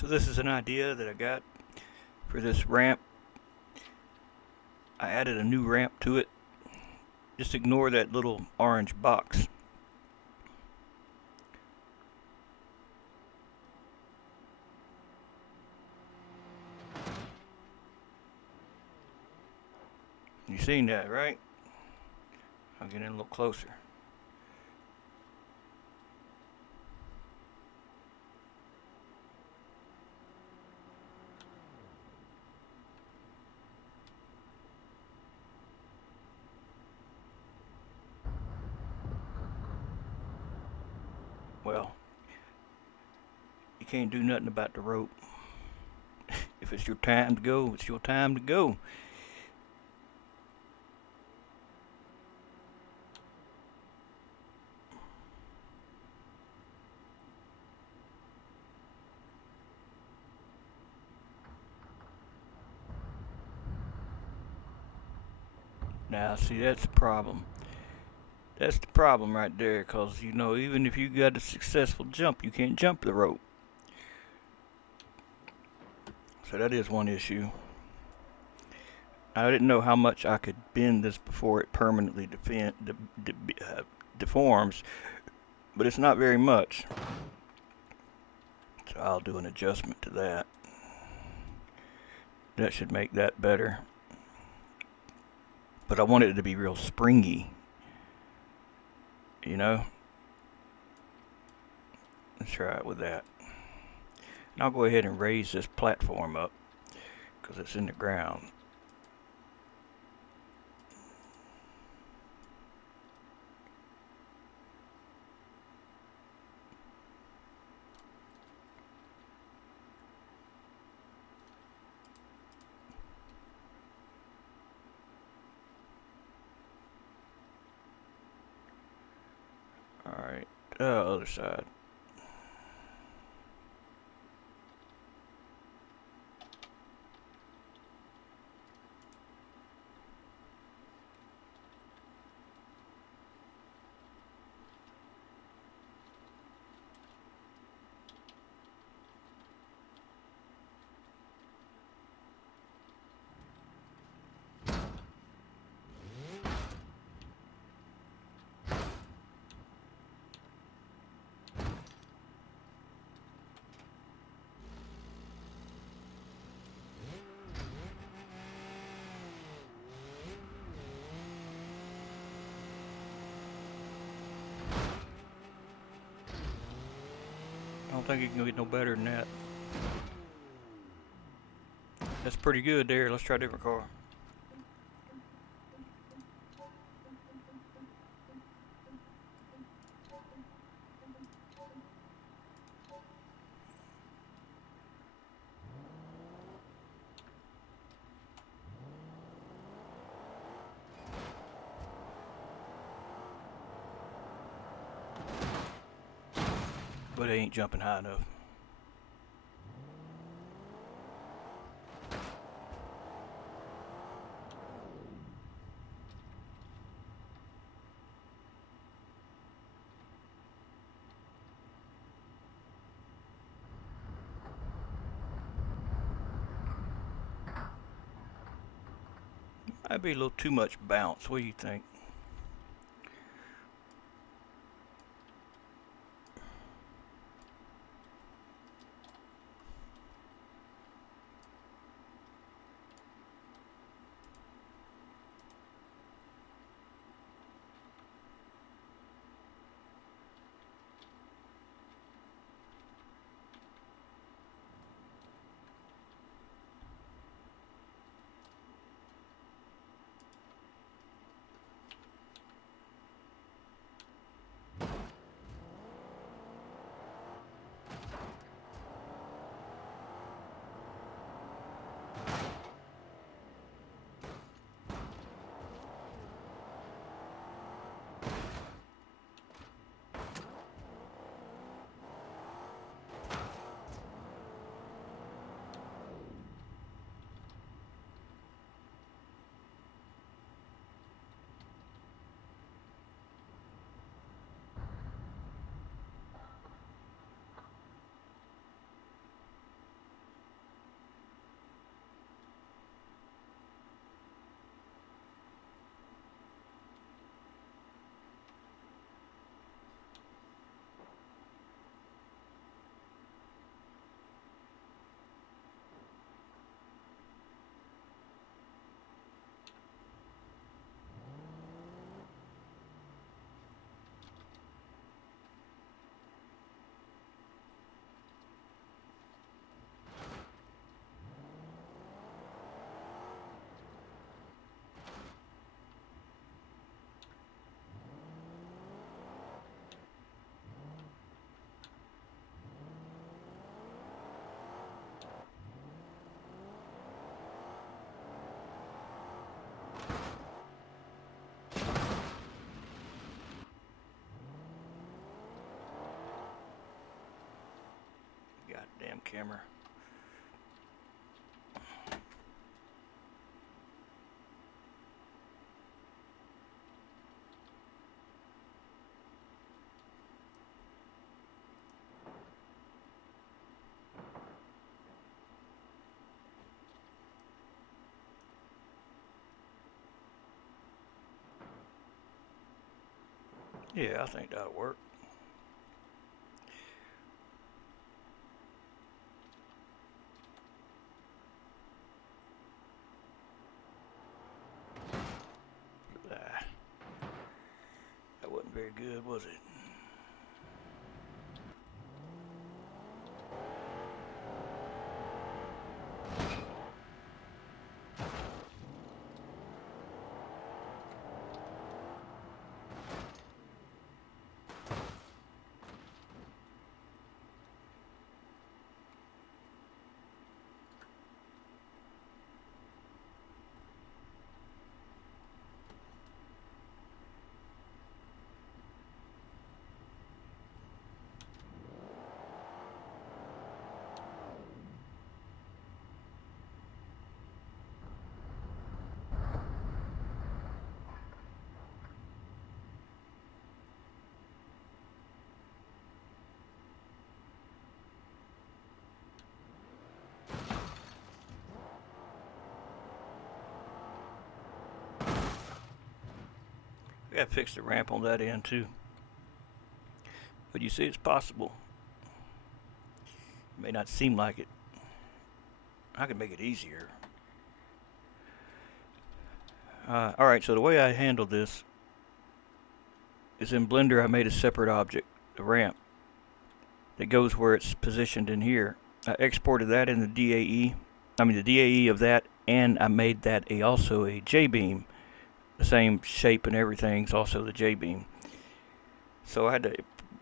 So this is an idea that I got for this ramp. I added a new ramp to it. Just ignore that little orange box. You seen that, right? I'll get in a little closer. Well, you can't do nothing about the rope. If it's your time to go, it's your time to go. Now, see, that's the problem. That's the problem right there, because, you know, even if you got a successful jump, you can't jump the rope. So that is one issue. I didn't know how much I could bend this before it permanently deforms, but it's not very much. So I'll do an adjustment to that. That should make that better. But I want it to be real springy, you know? Let's try it with that. And I'll go ahead and raise this platform up because it's in the ground. Alright, other side. I don't think you can get no better than that. That's pretty good there. Let's try a different car. But it ain't jumping high enough. Might be a little too much bounce. What do you think? Damn camera. Yeah, I think that'll work. Ah, that wasn't very good, was it? I gotta fix the ramp on that end too. But you see, it's possible. It may not seem like it. I can make it easier. Alright, so the way I handled this is in Blender I made a separate object, the ramp, that goes where it's positioned in here. I exported that in the DAE, the DAE of that, and I made that also a J-beam. The same shape and everything is also the J-beam. So I had to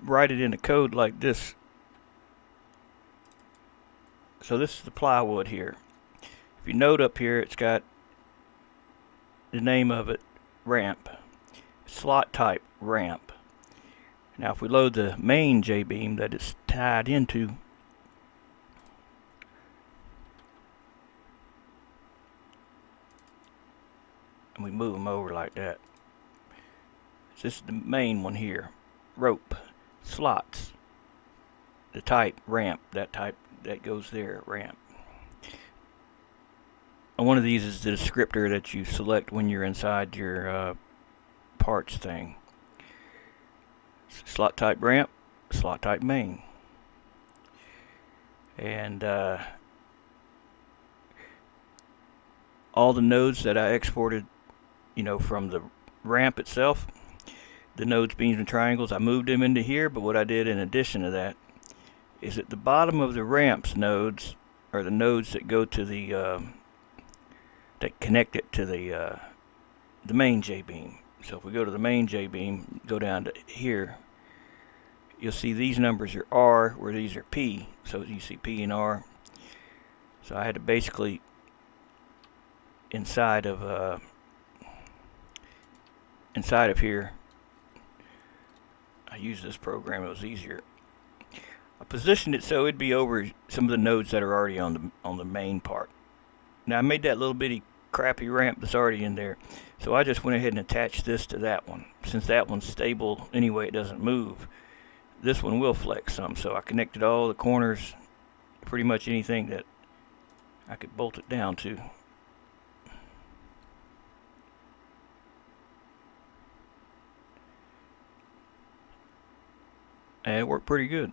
write it in the code like this. So this is the plywood here. If you note up here, it's got the name of it, ramp. Slot type ramp. Now if we load the main J-beam that it's tied into, and we move them over like that. So this is the main one here. Rope, slots, the type ramp, that type that goes there, ramp. And one of these is the descriptor that you select when you're inside your parts thing. Slot type ramp, slot type main. And all the nodes that I exported, from the ramp itself, the nodes, beams, and triangles, I moved them into here. But what I did in addition to that is at the bottom of the ramp's nodes, or the nodes that go to the that connect it to the main J-beam. So if we go to the main J-beam, go down to here, you'll see these numbers are R, where these are P. So you see P and R. So I had to basically, inside of here, I used this program, it was easier. I positioned it so it'd be over some of the nodes that are already on the main part. Now I made that little bitty crappy ramp that's already in there, so I just went ahead and attached this to that one. Since that one's stable anyway, it doesn't move. This one will flex some, so I connected all the corners, pretty much anything that I could bolt it down to. And it worked pretty good.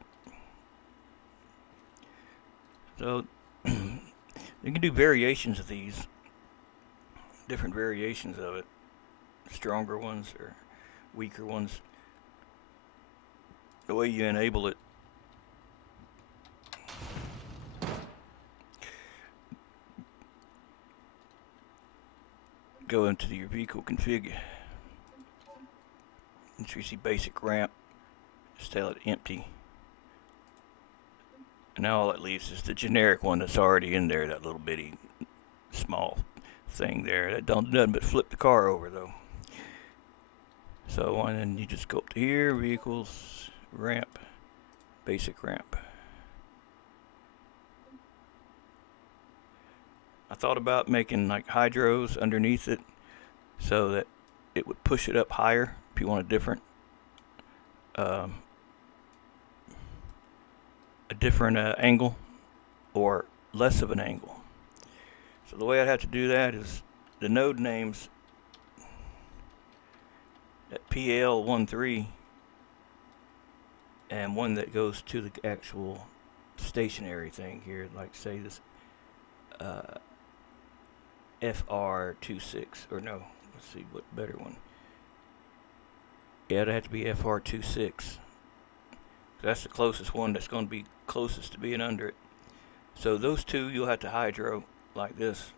So you can do variations of these, different variations of it, stronger ones or weaker ones, the way you enable it. Go into your vehicle config, and you see basic ramp, just tell it empty. And now all it leaves is the generic one that's already in there, that little bitty small thing there that doesn't but flip the car over though. So, and then you just go up to here, vehicles, ramp, basic ramp. I thought about making like hydros underneath it so that it would push it up higher if you want um, a different angle or less of an angle. So the way I'd have to do that is the node names at PL13 and one that goes to the actual stationary thing here, like say this uh, FR26, or no, let's see what better one. Yeah, it'd have to be FR26. That's the closest one that's going to be closest to being under it. So those two you'll have to hydro like this.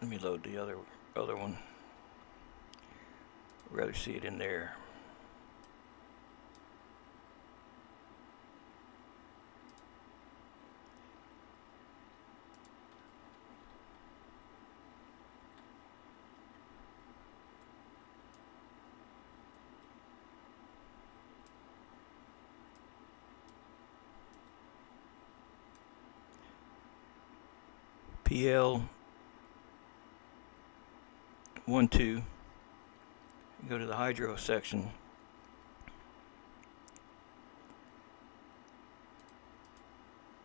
Let me load the other one. I'd rather see it in there. PL 12. Go to the hydro section.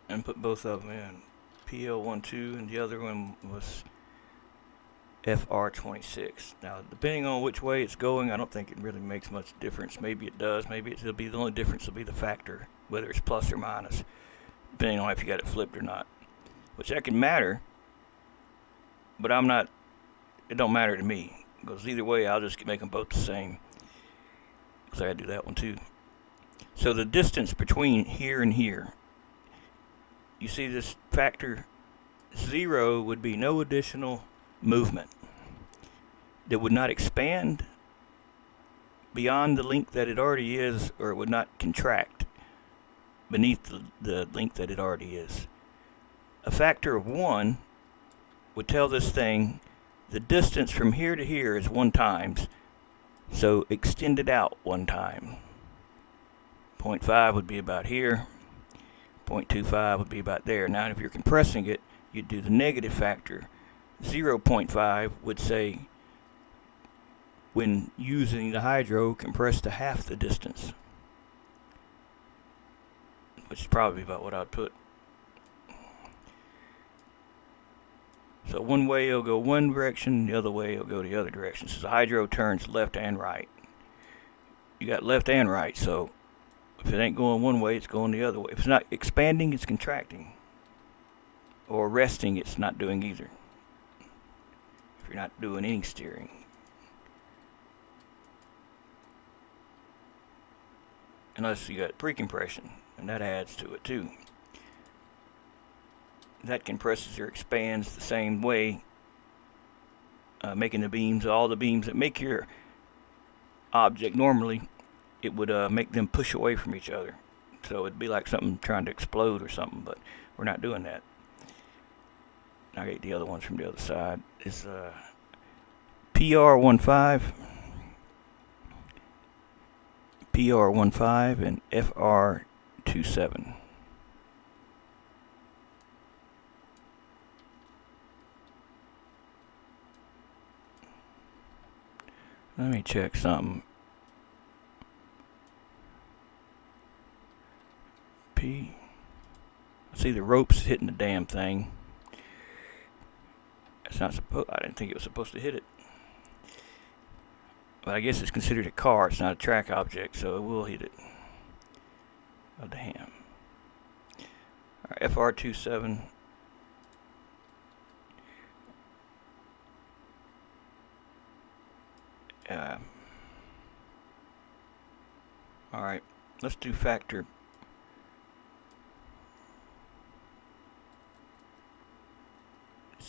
And put both of them in. PL12 and the other one was FR26. Now, depending on which way it's going, I don't think it really makes much difference. Maybe it does. Maybe it'll be the only difference will be the factor, whether it's plus or minus, depending on if you got it flipped or not. Which that can matter, but it don't matter to me, because either way I'll just make them both the same, because I gotta do that one too. So the distance between here and here, you see this factor 0 would be no additional movement. That would not expand beyond the length that it already is, or it would not contract beneath the length that it already is. A factor of 1 would tell this thing the distance from here to here is 1 times, so extend it out 1 time. 0.5 would be about here, 0.25 would be about there. Now if you're compressing it, you'd do the negative factor. 0.5 would say, when using the hydro, compress to half the distance, which is probably about what I'd put. So one way it'll go one direction, the other way it'll go the other direction. So the hydro turns left and right. You got left and right, so if it ain't going one way, it's going the other way. If it's not expanding, it's contracting. Or resting, it's not doing either. If you're not doing any steering. Unless you got pre-compression, and that adds to it too. That compresses or expands the same way, making the beams, all the beams that make your object normally, it would make them push away from each other. So it'd be like something trying to explode or something, but we're not doing that. I get the other ones from the other side. It's PR15, PR15, and FR27. Let me check something. See the ropes hitting the damn thing. It's not supposed. I didn't think it was supposed to hit it. But I guess it's considered a car. It's not a track object, so it will hit it. Oh damn. All right, FR27. All right, let's do factor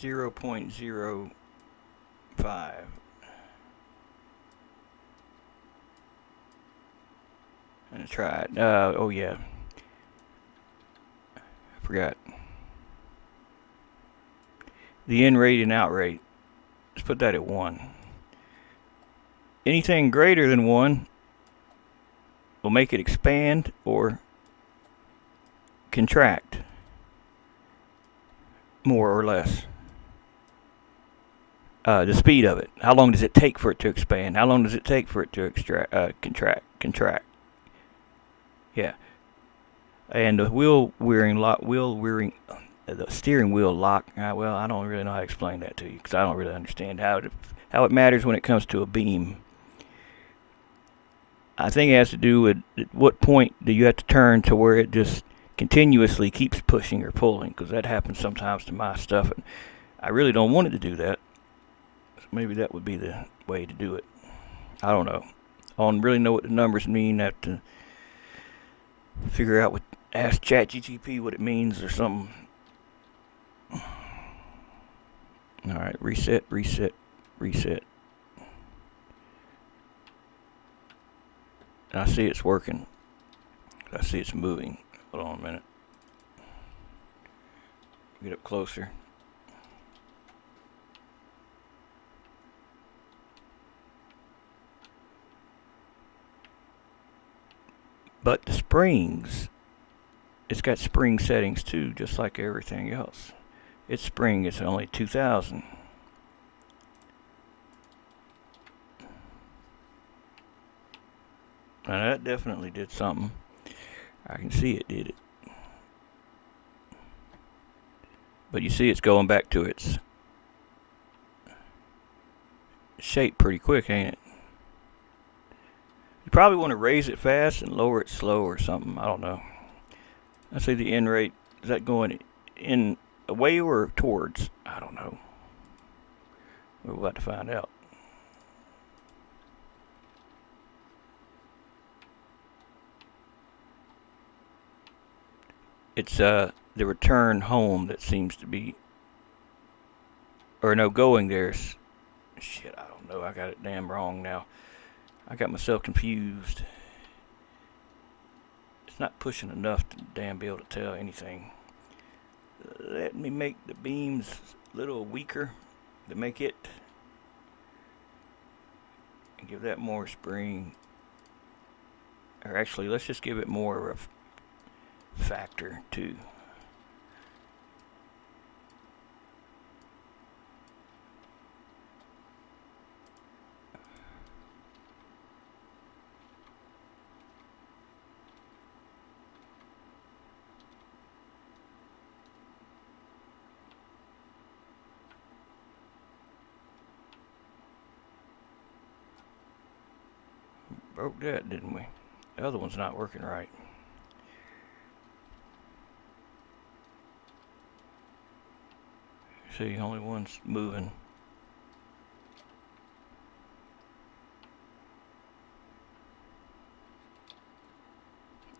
0.05. And try it. Oh yeah. I forgot. The in rate and out rate. Let's put that at 1. anything greater than 1 will make it expand or contract more or less. The speed of it. How long does it take for it to expand? How long does it take for it to contract? Yeah. And the the steering wheel lock. Well, I don't really know how to explain that to you because I don't really understand how it matters when it comes to a beam. I think it has to do with at what point do you have to turn to where it just continuously keeps pushing or pulling, because that happens sometimes to my stuff, and I really don't want it to do that. So maybe that would be the way to do it. I don't know. I don't really know what the numbers mean. I have to figure out ask ChatGPT what it means or something. Alright, reset. And I see it's working. I see it's moving. Hold on a minute. Get up closer. But the springs, it's got spring settings too, just like everything else. Its spring is only 2,000. Now that definitely did something. I can see it did it. But you see it's going back to its shape pretty quick, ain't it? You probably want to raise it fast and lower it slow or something. I don't know. I see the end rate. Is that going in away or towards? I don't know. We're about to find out. It's the return home that seems to be, or no, going there. Shit, I don't know. I got it damn wrong now. I got myself confused. It's not pushing enough to damn be able to tell anything. Let me make the beams a little weaker to make it, and give that more spring. Or actually, let's just give it more of a factor too. Broke that, didn't we? The other one's not working right. See, only one's moving.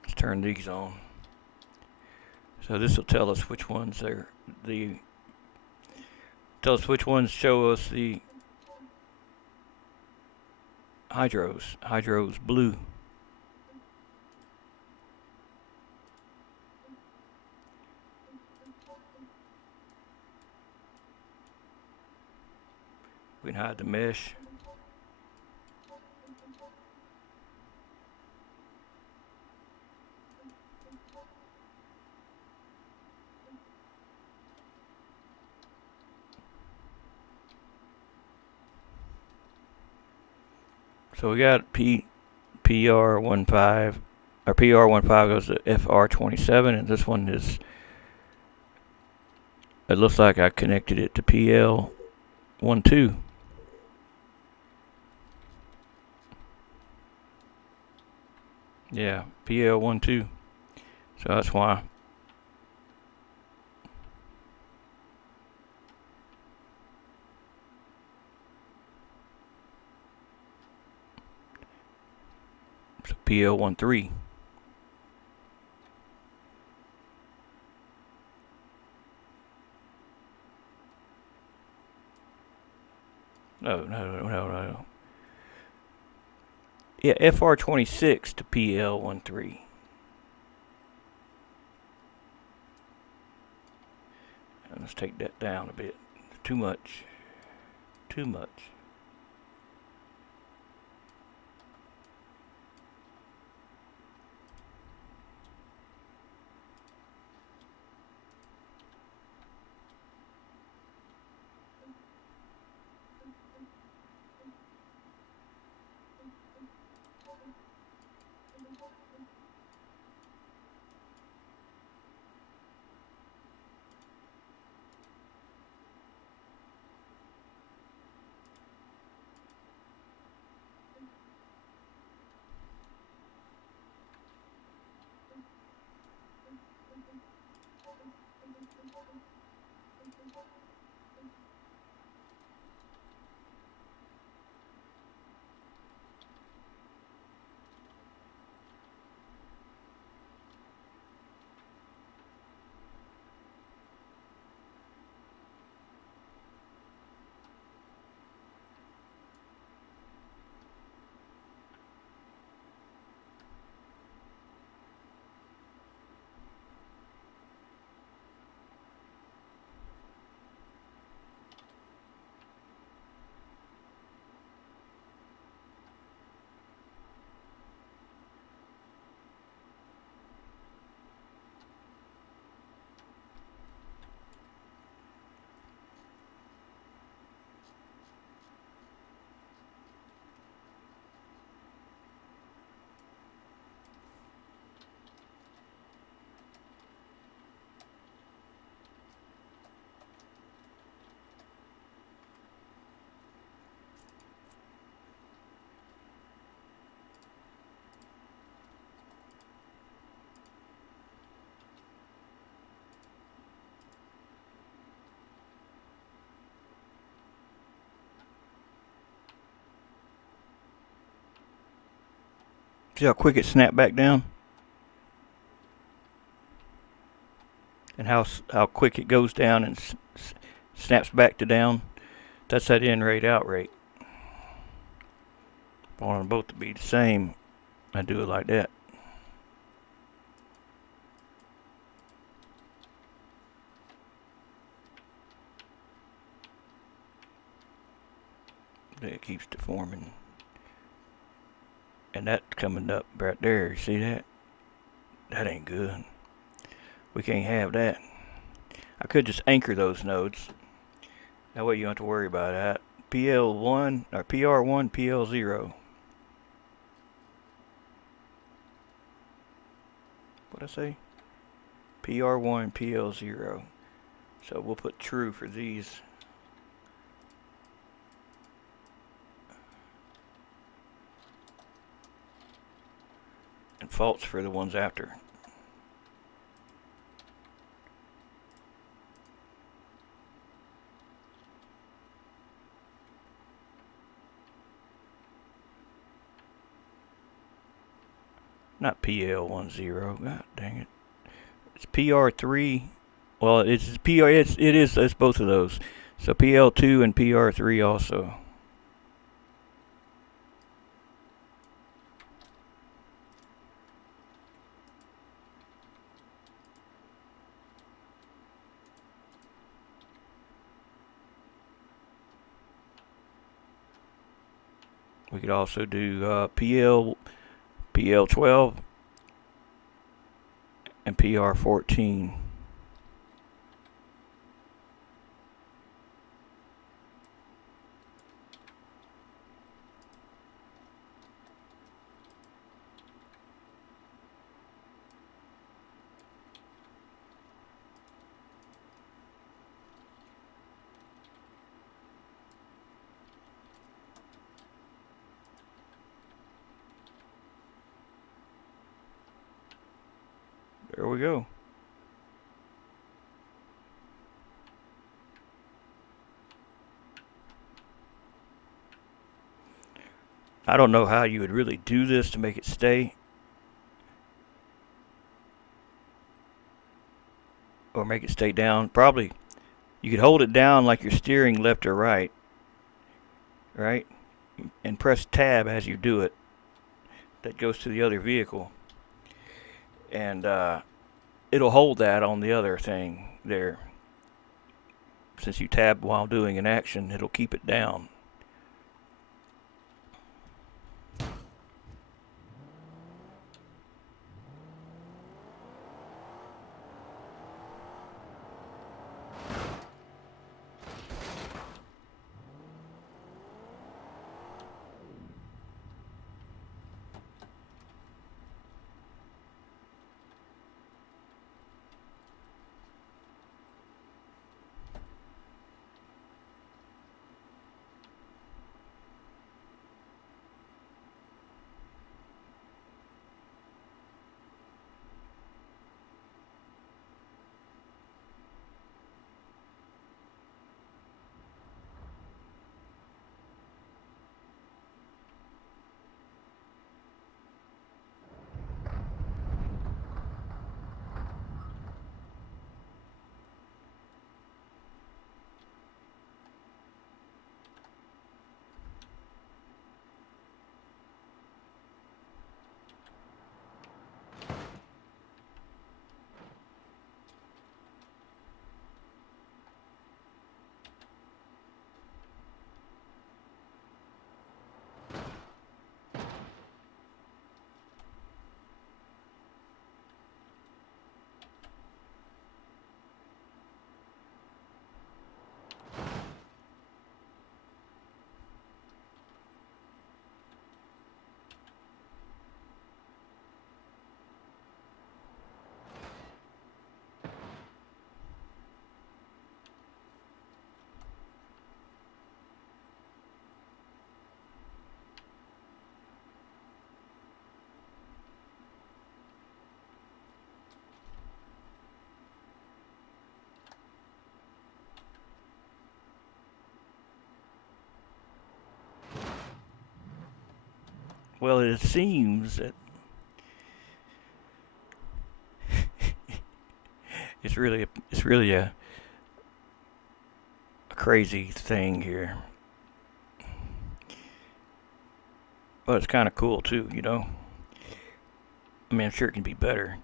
Let's turn these on. So this will tell us which ones are tell us which ones show us the hydros. Hydros blue. We can hide the mesh. So we got PR15, or PR15 goes to FR27, and this one is, it looks like I connected it to PL12. Yeah, PL12. So that's why. So PL13. No. Yeah, FR26 to PL13. And let's take that down a bit. Too much. See how quick it snapped back down? And how quick it goes down and snaps back to down? That's that in rate, out rate. If I want them both to be the same, I do it like that. It keeps deforming. And that's coming up right there. You see that? That ain't good. We can't have that. I could just anchor those nodes. That way you don't have to worry about that. PL1 or PR1, PL0. What'd I say? PR1, PL0. So we'll put true for these. And false for the ones after. Not PL10. God dang it. It's PR3. Well, it's PR. It's both of those. So PL2 and PR3 also. We could also do PL12 and PR14. There we go. I don't know how you would really do this to make it stay. Or make it stay down. Probably you could hold it down like you're steering left or right. Right? And press tab as you do it. That goes to the other vehicle. And it'll hold that on the other thing there. Since you tab while doing an action, it'll keep it down. Well, it seems that it's really a crazy thing here. But it's kind of cool too, you know. I mean, I'm sure it can be better.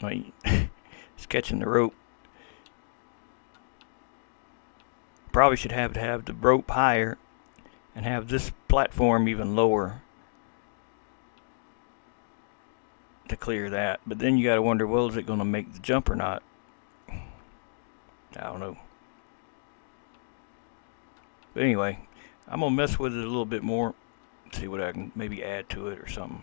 Like, it's catching the rope. Probably should have the rope higher and have this platform even lower to clear that. But then you got to wonder, well, is it going to make the jump or not? I don't know. But anyway, I'm going to mess with it a little bit more, see what I can maybe add to it or something.